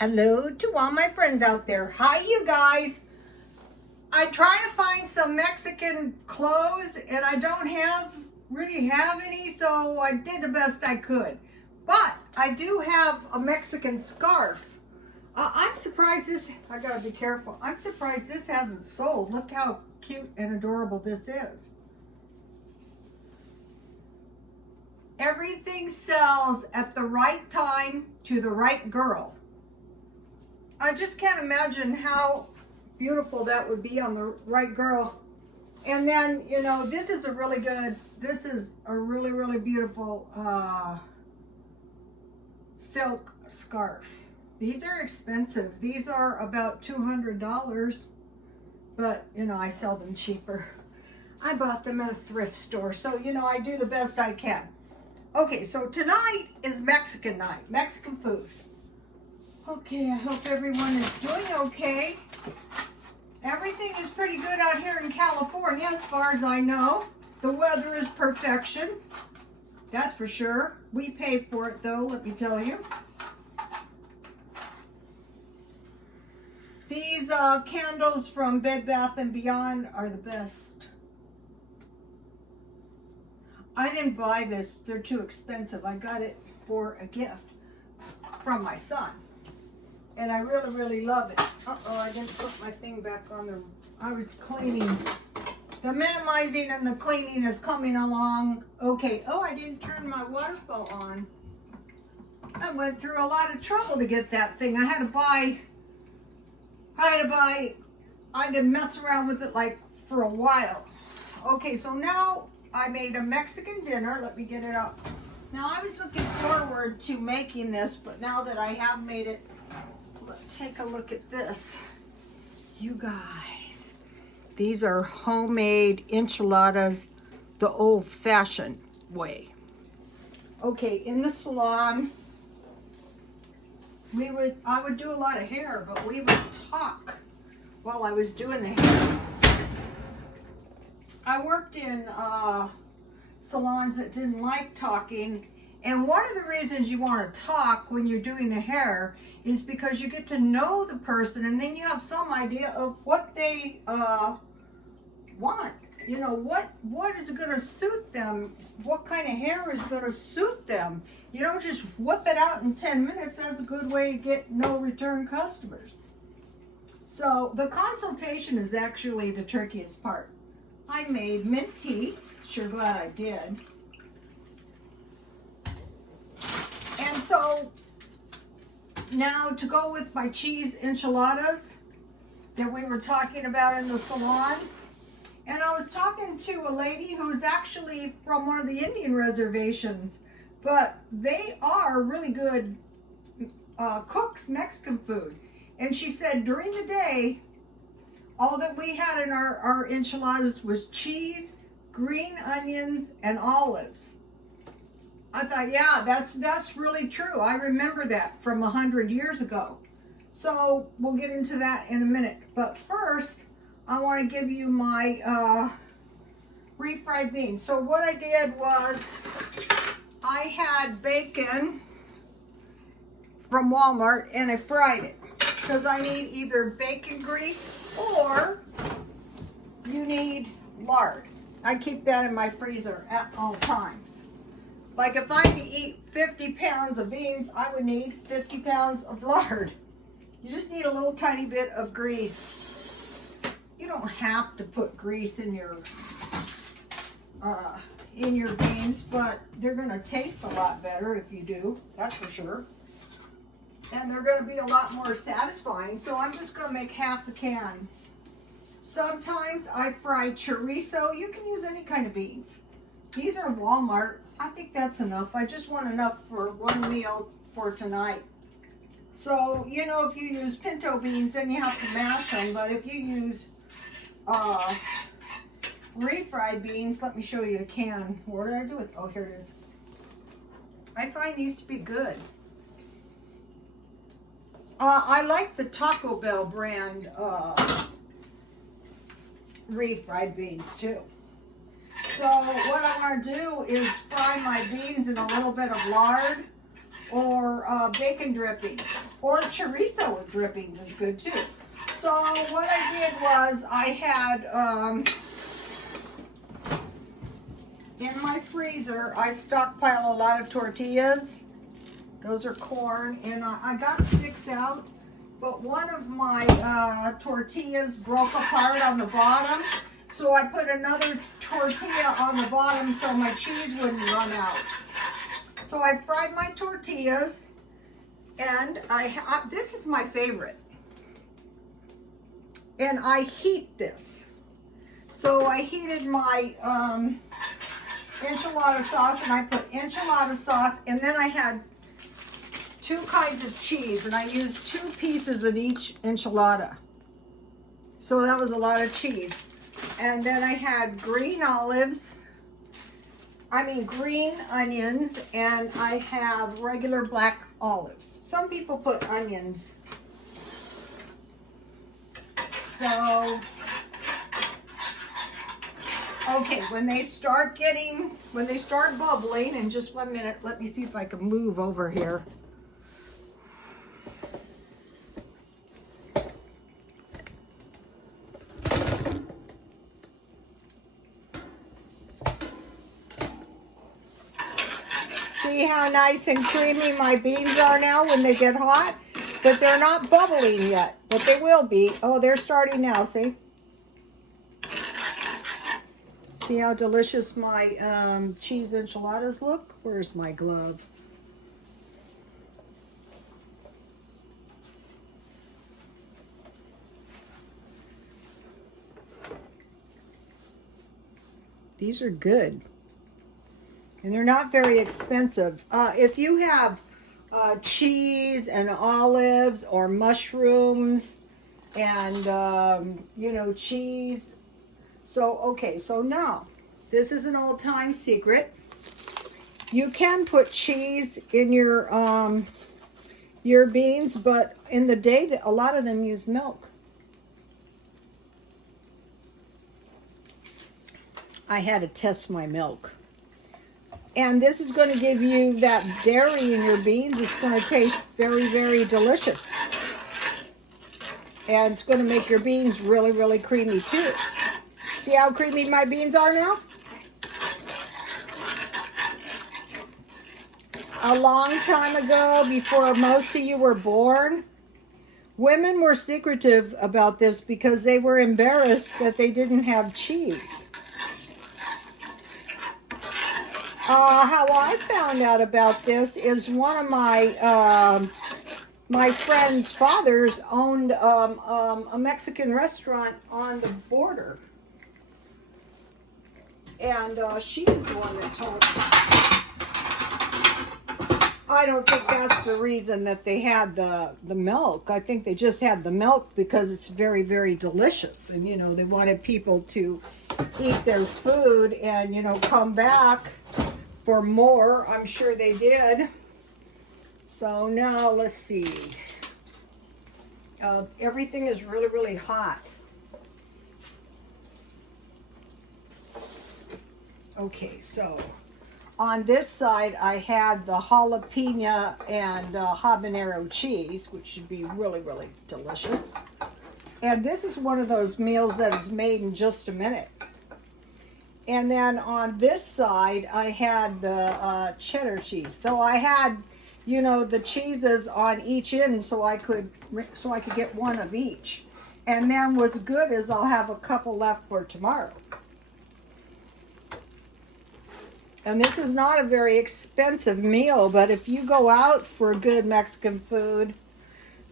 Hello to all my friends out there. Hi, you guys. I try to find some Mexican clothes and I don't really have any, so I did the best I could. But I do have a Mexican scarf. I'm surprised I gotta be careful. I'm surprised this hasn't sold. Look how cute and adorable this is. Everything sells at the right time to the right girl. I just can't imagine how beautiful that would be on the right girl. And then, you know, this is a really beautiful silk scarf. These are expensive. These are about $200, but, you know, I sell them cheaper. I bought them at a thrift store, so, you know, I do the best I can. Okay, so tonight is Mexican night, Mexican food. Okay, I hope everyone is doing okay. Everything is pretty good out here in California as far as I know. The weather is perfection. That's for sure. We pay for it though, let me tell you. These candles from Bed Bath & Beyond are the best. I didn't buy this. They're too expensive. I got it for a gift from my son. And I really love it. Uh-oh, I didn't put my thing back on the... I was cleaning. The minimizing and the cleaning is coming along. Okay. Oh, I didn't turn my waterfall on. I went through a lot of trouble to get that thing. I had to mess around with it like for a while. Okay, so now I made a Mexican dinner. Let me get it up. Now I was looking forward to making this, but now that I have made it, take a look at this. You guys, these are homemade enchiladas the old-fashioned way. Okay, in the salon, I would do a lot of hair, but we would talk while I was doing the hair. I worked in salons that didn't like talking, and one of the reasons you want to talk when you're doing the hair is because you get to know the person, and then you have some idea of what they want. You know, what is going to suit them? What kind of hair is going to suit them? You don't just whip it out in 10 minutes. That's a good way to get no return customers. So the consultation is actually the trickiest part. I made mint tea. Sure glad I did. And so now to go with my cheese enchiladas that we were talking about in the salon. And I was talking to a lady who's actually from one of the Indian reservations, but they are really good cooks, Mexican food. And she said during the day, all that we had in our enchiladas was cheese, green onions, and olives. I thought, yeah, that's really true. I remember that from 100 years ago. So we'll get into that in a minute. But first, I want to give you my refried beans. So what I did was I had bacon from Walmart and I fried it. Because I need either bacon grease or you need lard. I keep that in my freezer at all times. Like if I could eat 50 pounds of beans, I would need 50 pounds of lard. You just need a little tiny bit of grease. You don't have to put grease in your beans, but they're going to taste a lot better if you do. That's for sure. And they're going to be a lot more satisfying. So I'm just going to make half a can. Sometimes I fry chorizo. You can use any kind of beans. These are Walmart. I think that's enough. I just want enough for one meal for tonight. So, you know, if you use pinto beans, then you have to mash them. But if you use refried beans, let me show you the can. What did I do with it? Oh, here it is. I find these to be good. I like the Taco Bell brand refried beans too. So what I want to do is fry my beans in a little bit of lard or bacon drippings. Or chorizo with drippings is good too. So what I did was I had, in my freezer, I stockpile a lot of tortillas. Those are corn, and I got 6 out, but one of my tortillas broke apart on the bottom, so I put another tortilla on the bottom so my cheese wouldn't run out. So I fried my tortillas, and this is my favorite, and I heat this. So I heated my enchilada sauce, and I put enchilada sauce, and then I had 2 kinds of cheese, and I used 2 pieces in each enchilada. So that was a lot of cheese. And then I had green onions, and I have regular black olives. Some people put onions. So, okay, when they start bubbling, in just 1 minute, let me see if I can move over here. See how nice and creamy my beans are now when they get hot? But they're not bubbling yet, but they will be. Oh, they're starting now, see? See how delicious my cheese enchiladas look? Where's my glove? These are good. And they're not very expensive. If you have cheese and olives or mushrooms and, cheese. So, okay, so now, this is an old-time secret. You can put cheese in your beans, but in the day, a lot of them use milk. I had to test my milk. And this is going to give you that dairy in your beans. It's going to taste very, very delicious. And it's going to make your beans really, really creamy too. See how creamy my beans are now? A long time ago, before most of you were born, women were secretive about this because they were embarrassed that they didn't have cheese. How I found out about this is one of my my friend's fathers owned a Mexican restaurant on the border, and she is the one that told me. I don't think that's the reason that they had the milk. I think they just had the milk because it's very, very delicious, and they wanted people to eat their food and come back for more. I'm sure they did. So now let's see. Everything is really, really hot. Okay, so on this side I had the jalapeno and habanero cheese, which should be really, really delicious. And this is one of those meals that is made in just a minute. And then on this side, I had the cheddar cheese. So I had, the cheeses on each end, so I could get one of each. And then what's good is I'll have a couple left for tomorrow. And this is not a very expensive meal, but if you go out for good Mexican food,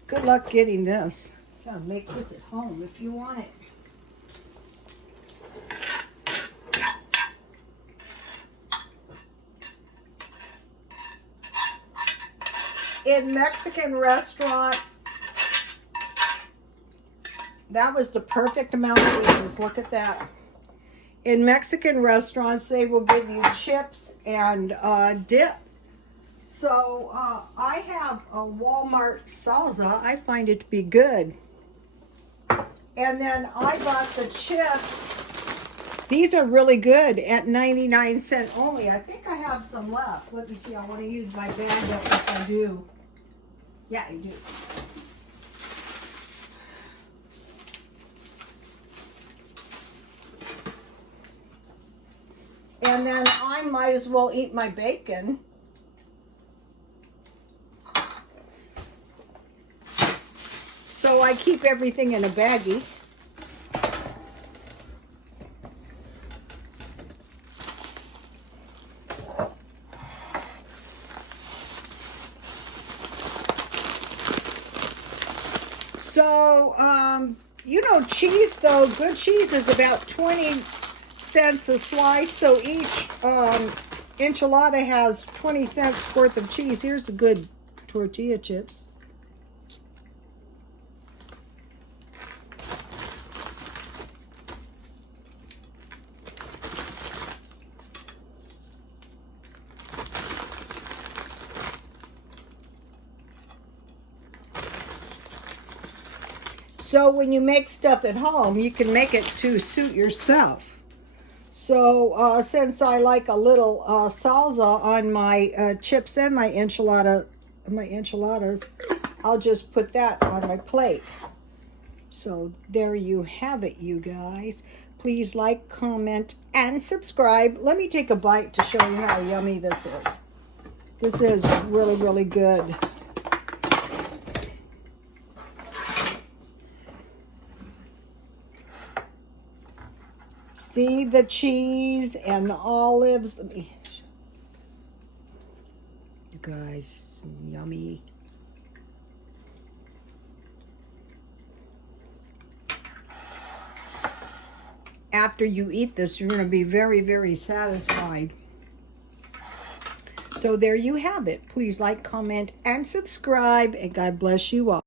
good luck getting this. You gotta make this at home if you want it. In Mexican restaurants, that was the perfect amount of beans. Look at that. In Mexican restaurants, they will give you chips and dip. So I have a Walmart salsa. I find it to be good. And then I bought the chips. These are really good at 99 cents only. I think I have some left. Let me see. I want to use my bag up if I do. Yeah, I do. And then I might as well eat my bacon. So I keep everything in a baggie. So, you know, cheese though, good cheese is about 20 cents a slice. So each enchilada has 20 cents worth of cheese. Here's a good tortilla chips. So when you make stuff at home, you can make it to suit yourself. So since I like a little salsa on my chips and my enchiladas, I'll just put that on my plate. So there you have it, you guys. Please like, comment, and subscribe. Let me take a bite to show you how yummy this is. This is really, really good. See the cheese and the olives. Let me, you guys, yummy. After you eat this, you're going to be very, very satisfied. So there you have it. Please like, comment, and subscribe, and God bless you all.